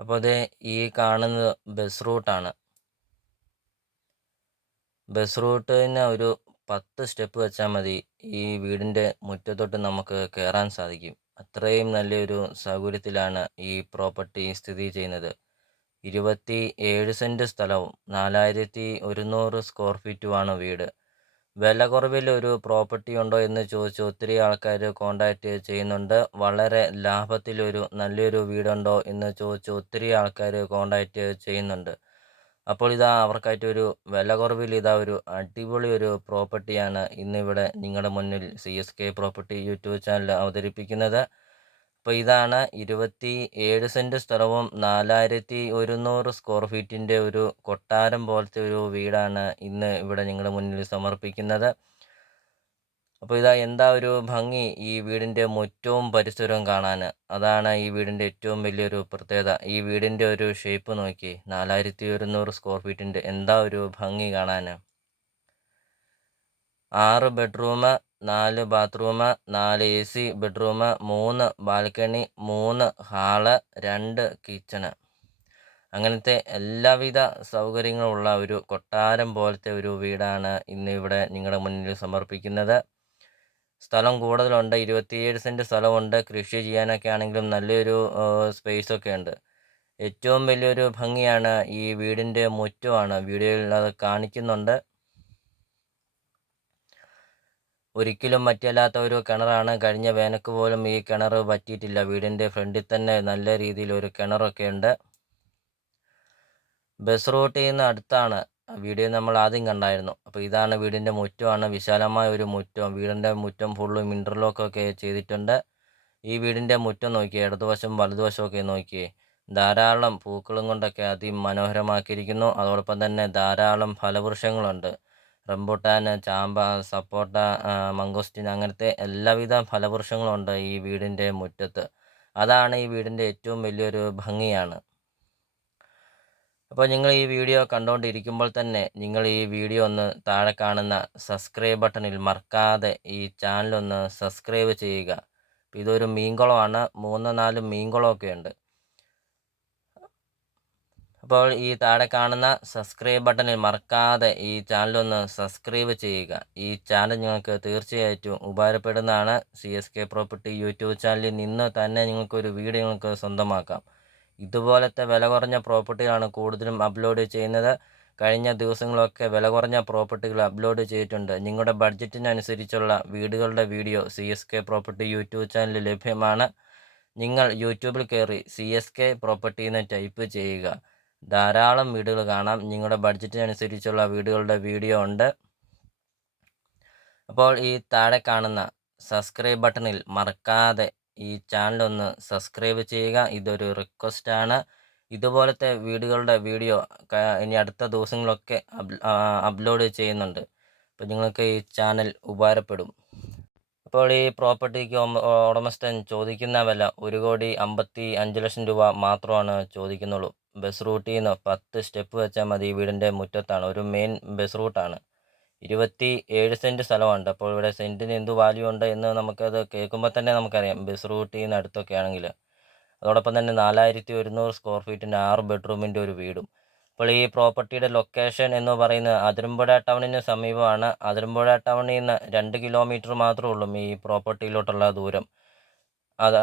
അപ്പോൾ ഇത് ഈ കാണുന്നത് ബസ് റൂട്ടാണ് ബസ് റൂട്ടിന് ഒരു പത്ത് സ്റ്റെപ്പ് വെച്ചാൽ മതി ഈ വീടിന്റെ മുറ്റത്തോട്ട് നമുക്ക് കയറാൻ സാധിക്കും. അത്രയും നല്ലൊരു സൗകര്യത്തിലാണ് ഈ പ്രോപ്പർട്ടി സ്ഥിതി ചെയ്യുന്നത്. ഇരുപത്തി ഏഴ് സെന്റ് സ്ഥലവും നാലായിരത്തി ഒരുന്നൂറ് സ്ക്വയർ ഫീറ്റുമാണ് വീട്. വില കുറവിൽ ഒരു പ്രോപ്പർട്ടി ഉണ്ടോ എന്ന് ചോദിച്ച് ഒത്തിരി ആൾക്കാർ കോണ്ടാക്റ്റ് ചെയ്യുന്നുണ്ട്. വളരെ ലാഭത്തിലൊരു നല്ലൊരു വീടുണ്ടോ എന്ന് ചോദിച്ച് ഒത്തിരി ആൾക്കാർ കോണ്ടാക്റ്റ് ചെയ്യുന്നുണ്ട്. അപ്പോൾ ഇതാ അവർക്കായിട്ടൊരു വില കുറവിൽ ഇതാ ഒരു അടിപൊളി ഒരു പ്രോപ്പർട്ടിയാണ് ഇന്നിവിടെ നിങ്ങളുടെ മുന്നിൽ C S K property YouTube channel അവതരിപ്പിക്കുന്നത്. അപ്പോൾ ഇതാണ് ഇരുപത്തി ഏഴ് സെന്റ് സ്ഥലവും നാലായിരത്തി ഒരുന്നൂറ് സ്ക്വയർ ഫീറ്റിന്റെ ഒരു കൊട്ടാരം പോലത്തെ ഒരു വീടാണ് ഇന്ന് ഇവിടെ നിങ്ങളുടെ മുന്നിൽ സമർപ്പിക്കുന്നത്. അപ്പോൾ ഇതാ എന്താ ഒരു ഭംഗി ഈ വീടിന്റെ മുറ്റവും പരിസരവും കാണാൻ? അതാണ് ഈ വീടിന്റെ ഏറ്റവും വലിയൊരു പ്രത്യേകത. ഈ വീടിന്റെ ഒരു ഷേപ്പ് നോക്കി നാലായിരത്തി ഒരുന്നൂറ് സ്ക്വയർ ഫീറ്റിന്റെ എന്താ ഒരു ഭംഗി കാണാൻ? ആറ് ബെഡ്റൂം നാല് ബാത്റൂം നാല് എ സി ബെഡ്റൂം മൂന്ന് ബാൽക്കണി മൂന്ന് ഹാൾ രണ്ട് കിച്ചണ്. അങ്ങനത്തെ എല്ലാവിധ സൗകര്യങ്ങളുള്ള ഒരു കൊട്ടാരം പോലത്തെ ഒരു വീടാണ് ഇന്ന് ഇവിടെ നിങ്ങളുടെ മുന്നിൽ സമർപ്പിക്കുന്നത്. സ്ഥലം കൂടുതലുണ്ട് ഇരുപത്തിയേഴ് സെന്റ് സ്ഥലമുണ്ട്. കൃഷി ചെയ്യാനൊക്കെ ആണെങ്കിലും നല്ലൊരു സ്പേസൊക്കെ ഉണ്ട്. ഏറ്റവും വലിയൊരു ഭംഗിയാണ് ഈ വീടിന്റെ മുറ്റമാണ്. വീഡിയോയിൽ അത് കാണിക്കുന്നുണ്ട്. ഒരിക്കലും മറ്റല്ലാത്ത ഒരു കിണറാണ്. കഴിഞ്ഞ വേനൽക്ക് പോലും ഈ കിണർ പറ്റിയിട്ടില്ല. വീടിന്റെ ഫ്രണ്ടിൽ തന്നെ നല്ല രീതിയിൽ ഒരു കിണറൊക്കെ ഉണ്ട്. ബസ് റൂട്ടിൽ നിന്ന് അടുത്താണ്. വീഡിയോ നമ്മൾ ആദ്യം കണ്ടായിരുന്നു. അപ്പോൾ ഇതാണ് വീടിന്റെ മുറ്റമാണ്. വിശാലമായ ഒരു മുറ്റം. വീടിന്റെ മുറ്റം ഫുള്ളും ഇന്റർലോക്കൊക്കെ ചെയ്തിട്ടുണ്ട്. ഈ വീടിന്റെ മുറ്റം നോക്കിയേ ഇടതുവശം വലതുവശമൊക്കെ നോക്കിയേ ധാരാളം പൂക്കളും കൊണ്ടൊക്കെ അതിമനോഹരമാക്കിയിരിക്കുന്നു. അതോടൊപ്പം തന്നെ ധാരാളം ഫലവൃക്ഷങ്ങളുണ്ട്. റംബുട്ടാൻ ചാമ്പ സപ്പോട്ട മംഗോസ്റ്റിൻ അങ്ങനത്തെ എല്ലാവിധ ഫലവൃക്ഷങ്ങളും ഉണ്ട് ഈ വീടിന്റെ മുറ്റത്ത്. അതാണ് ഈ വീടിന്റെ ഏറ്റവും വലിയൊരു ഭംഗിയാണ്. അപ്പോൾ നിങ്ങൾ ഈ വീഡിയോ കണ്ടുകൊണ്ടിരിക്കുമ്പോൾ തന്നെ നിങ്ങൾ ഈ വീഡിയോ ഒന്ന് താഴെ കാണുന്ന സബ്സ്ക്രൈബ് ബട്ടണിൽ മറക്കാതെ ഈ ചാനലൊന്ന് സബ്സ്ക്രൈബ് ചെയ്യുക. ഇതൊരു മീൻകുളമാണ്. മൂന്ന് നാല് മീൻകുളമൊക്കെ ഉണ്ട്. അപ്പോൾ ഈ താഴെ കാണുന്ന സബ്സ്ക്രൈബ് ബട്ടണിൽ മറക്കാതെ ഈ ചാനൽ ഒന്ന് സബ്സ്ക്രൈബ് ചെയ്യുക. ഈ ചാനൽ നിങ്ങൾക്ക് തീർച്ചയായിട്ടും ഉപകാരപ്പെടുന്നതാണ്. C S K property YouTube ചാനലിൽ നിന്ന് തന്നെ നിങ്ങൾക്കൊരു വീഡിയോ നിങ്ങൾക്ക് സ്വന്തമാക്കാം. ഇതുപോലത്തെ വില കുറഞ്ഞ പ്രോപ്പർട്ടികളാണ് കൂടുതലും അപ്ലോഡ് ചെയ്യുന്നത്. കഴിഞ്ഞ ദിവസങ്ങളൊക്കെ വില കുറഞ്ഞ പ്രോപ്പർട്ടികൾ അപ്ലോഡ് ചെയ്തിട്ടുണ്ട്. നിങ്ങളുടെ ബഡ്ജറ്റിനനുസരിച്ചുള്ള വീടുകളുടെ video C S K property YouTube ചാനലിൽ ലഭ്യമാണ്. നിങ്ങൾ യൂട്യൂബിൽ കയറി സി എസ് കെ പ്രോപ്പർട്ടി എന്ന് ടൈപ്പ് ചെയ്യുക. ധാരാളം വീടുകൾ കാണാം. നിങ്ങളുടെ ബഡ്ജറ്റിനനുസരിച്ചുള്ള വീടുകളുടെ വീഡിയോ ഉണ്ട്. അപ്പോൾ ഈ താഴെ കാണുന്ന സബ്സ്ക്രൈബ് ബട്ടണിൽ മറക്കാതെ ഈ ചാനൽ ഒന്ന് സബ്സ്ക്രൈബ് ചെയ്യുക. ഇതൊരു റിക്വസ്റ്റാണ് ഇതുപോലത്തെ വീടുകളുടെ വീഡിയോ ഇനി അടുത്ത ദിവസങ്ങളൊക്കെ അപ്ലോഡ് ചെയ്യുന്നുണ്ട്. അപ്പോൾ നിങ്ങൾക്ക് ഈ ചാനൽ ഉപകാരപ്പെടും. അപ്പോൾ ഈ പ്രോപ്പർട്ടിക്ക് ഉടമസ്ഥൻ ചോദിക്കുന്ന വില ഒരു കോടി അമ്പത്തി അഞ്ച് ലക്ഷം രൂപ മാത്രമാണ് ചോദിക്കുന്നുള്ളൂ. ബസ് റൂട്ടിൽ നിന്ന് പത്ത് സ്റ്റെപ്പ് വെച്ചാൽ മതി. വീടിന്റെ മുറ്റത്താണ്. ഒരു മെയിൻ ബസ് റൂട്ടാണ് ഇരുപത്തി ഏഴ് സെന്റ് സ്ഥലമുണ്ട്. അപ്പോൾ ഇവിടെ സെന്റിന് എന്ത് വാല്യൂ ഉണ്ട് എന്ന് നമുക്കത് കേൾക്കുമ്പോൾ തന്നെ നമുക്കറിയാം. ബസ് റൂട്ടിൽ നിന്ന് അടുത്തൊക്കെ ആണെങ്കിൽ. അതോടൊപ്പം തന്നെ നാലായിരത്തി ഒരുന്നൂറ് സ്ക്വയർ ഫീറ്റിന്റെ ആറ് ബെഡ്റൂമിന്റെ ഒരു വീടും. അപ്പോൾ ഈ പ്രോപ്പർട്ടിയുടെ ലൊക്കേഷൻ എന്ന് പറയുന്നത് അതിരമ്പുഴ ടൗണിന് സമീപമാണ്. അതിരമ്പുഴ ടൗണിൽ നിന്ന് രണ്ട് കിലോമീറ്റർ മാത്രമേ ഉള്ളൂ ഈ പ്രോപ്പർട്ടിയിലോട്ടുള്ള ദൂരം. അത്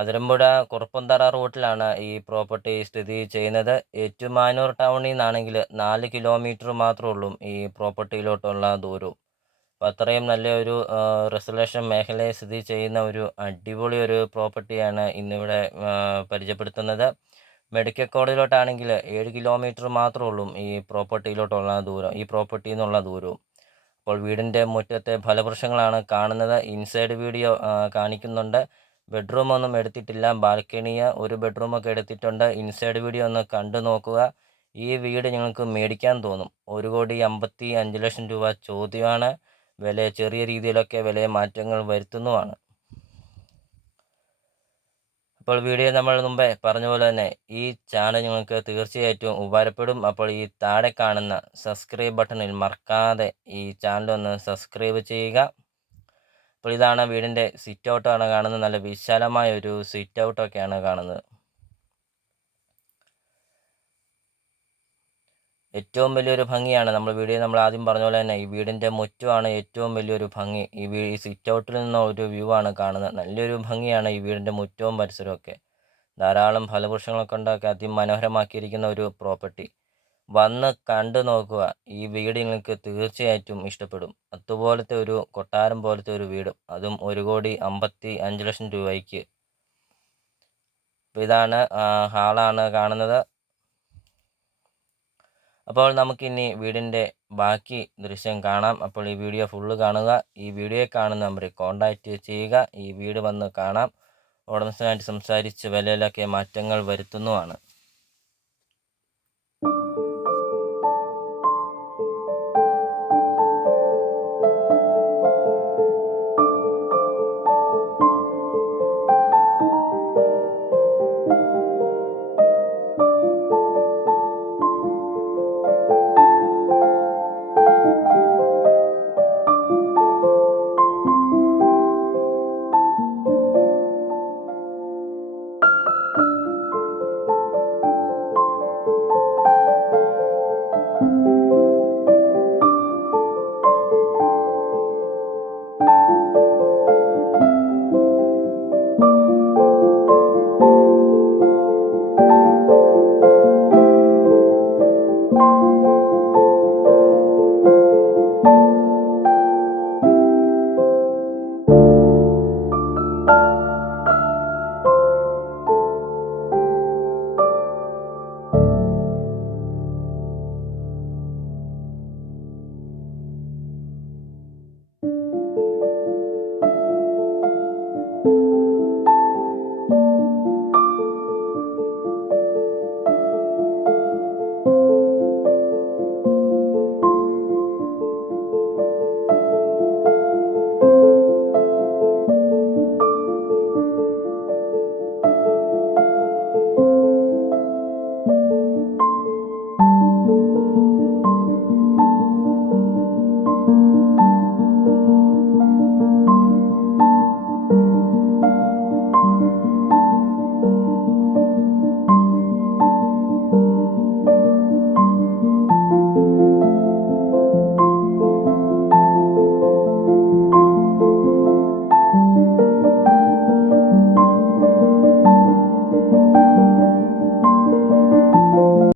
അതിരമ്പുഴ കുറുപ്പന്തറ റൂട്ടിലാണ് ഈ പ്രോപ്പർട്ടി സ്ഥിതി ചെയ്യുന്നത്. ഏറ്റുമാനൂർ ടൗണിൽ നിന്നാണെങ്കിൽ നാല് കിലോമീറ്റർ മാത്രമേ ഉള്ളൂ ഈ പ്രോപ്പർട്ടിയിലോട്ടുള്ള ദൂരം അപ്പോൾ അത്രയും നല്ലൊരു റെസലേഷൻ മേഖലയിൽ സ്ഥിതി ചെയ്യുന്ന ഒരു അടിപൊളി ഒരു പ്രോപ്പർട്ടിയാണ് ഇന്നിവിടെ പരിചയപ്പെടുത്തുന്നത്. മെഡിക്കൽ കോളേജിലോട്ടാണെങ്കിൽ ഏഴ് കിലോമീറ്റർ മാത്രമേ ഉള്ളൂ ഈ പ്രോപ്പർട്ടിയിലോട്ടുള്ള ദൂരം ഈ പ്രോപ്പർട്ടിയിൽ നിന്നുള്ള ദൂരവും. അപ്പോൾ വീടിന്റെ മുറ്റത്തെ ഫലവൃക്ഷങ്ങളാണ് കാണുന്നത്. ഇൻസൈഡ് വീഡിയോ കാണിക്കുന്നുണ്ട്. ബെഡ്റൂം ഒന്നും എടുത്തിട്ടില്ല. ബാൽക്കണിയ ഒരു ബെഡ്റൂമൊക്കെ എടുത്തിട്ടുണ്ട്. ഇൻസൈഡ് വീഡിയോ ഒന്ന് കണ്ടു നോക്കുക. ഈ വീട് ഞങ്ങൾക്ക് മേടിക്കാൻ തോന്നും. ഒരു കോടി അമ്പത്തി അഞ്ച് ലക്ഷം രൂപ ചോദ്യമാണ്. വില ചെറിയ രീതിയിലൊക്കെ വില മാറ്റങ്ങൾ വരുത്തുന്നതുമാണ് അപ്പോൾ വീഡിയോ നമ്മൾ മുമ്പേ പറഞ്ഞ പോലെ തന്നെ ഈ ചാനൽ നിങ്ങൾക്ക് തീർച്ചയായിട്ടും ഉപകാരപ്പെടും. അപ്പോൾ ഈ താഴെ കാണുന്ന സബ്സ്ക്രൈബ് ബട്ടണിൽ മറക്കാതെ ഈ ചാനൽ ഒന്ന് സബ്സ്ക്രൈബ് ചെയ്യുക. അപ്പോൾ ഇതാണ് വീടിന്റെ സിറ്റ് ഔട്ടാണ് കാണുന്നത്. നല്ല വിശാലമായ ഒരു സിറ്റ് ഔട്ടൊക്കെയാണ് കാണുന്നത്. ഏറ്റവും വലിയൊരു ഭംഗിയാണ് നമ്മൾ വീഡിയോ നമ്മൾ ആദ്യം പറഞ്ഞ പോലെ തന്നെ ഈ വീടിന്റെ മുറ്റമാണ് ഏറ്റവും വലിയൊരു ഭംഗി. ഈ വീ ഈ സിറ്റ് ഔട്ടിൽ നിന്ന ഒരു വ്യൂ ആണ് കാണുന്നത്. നല്ലൊരു ഭംഗിയാണ് ഈ വീടിന്റെ മുറ്റവും പരിസരമൊക്കെ ധാരാളം ഫലവൃക്ഷങ്ങളൊക്കെ ഉണ്ടാക്കി അതിമനോഹരമാക്കിയിരിക്കുന്ന ഒരു പ്രോപ്പർട്ടി വന്ന് കണ്ടു നോക്കുക. ഈ വീട് നിങ്ങൾക്ക് തീർച്ചയായിട്ടും ഇഷ്ടപ്പെടും. അതുപോലത്തെ ഒരു കൊട്ടാരം പോലത്തെ ഒരു വീടും അതും ഒരു കോടി അമ്പത്തി അഞ്ച് ലക്ഷം രൂപയ്ക്ക്. ഇതാണ് ഹാളാണ് കാണുന്നത്. അപ്പോൾ നമുക്കിനി വീടിന്റെ ബാക്കി ദൃശ്യം കാണാം. അപ്പോൾ ഈ വീഡിയോ ഫുള്ള് കാണുക. ഈ വീഡിയോ കാണുന്ന നമ്പറിൽ കോൺടാക്റ്റ് ചെയ്യുക. ഈ വീട് വന്ന് കാണാം. ഉടമസ്ഥനായിട്ട് സംസാരിച്ച് വിലയിലൊക്കെ മാറ്റങ്ങൾ വരുത്തുന്നതുമാണ്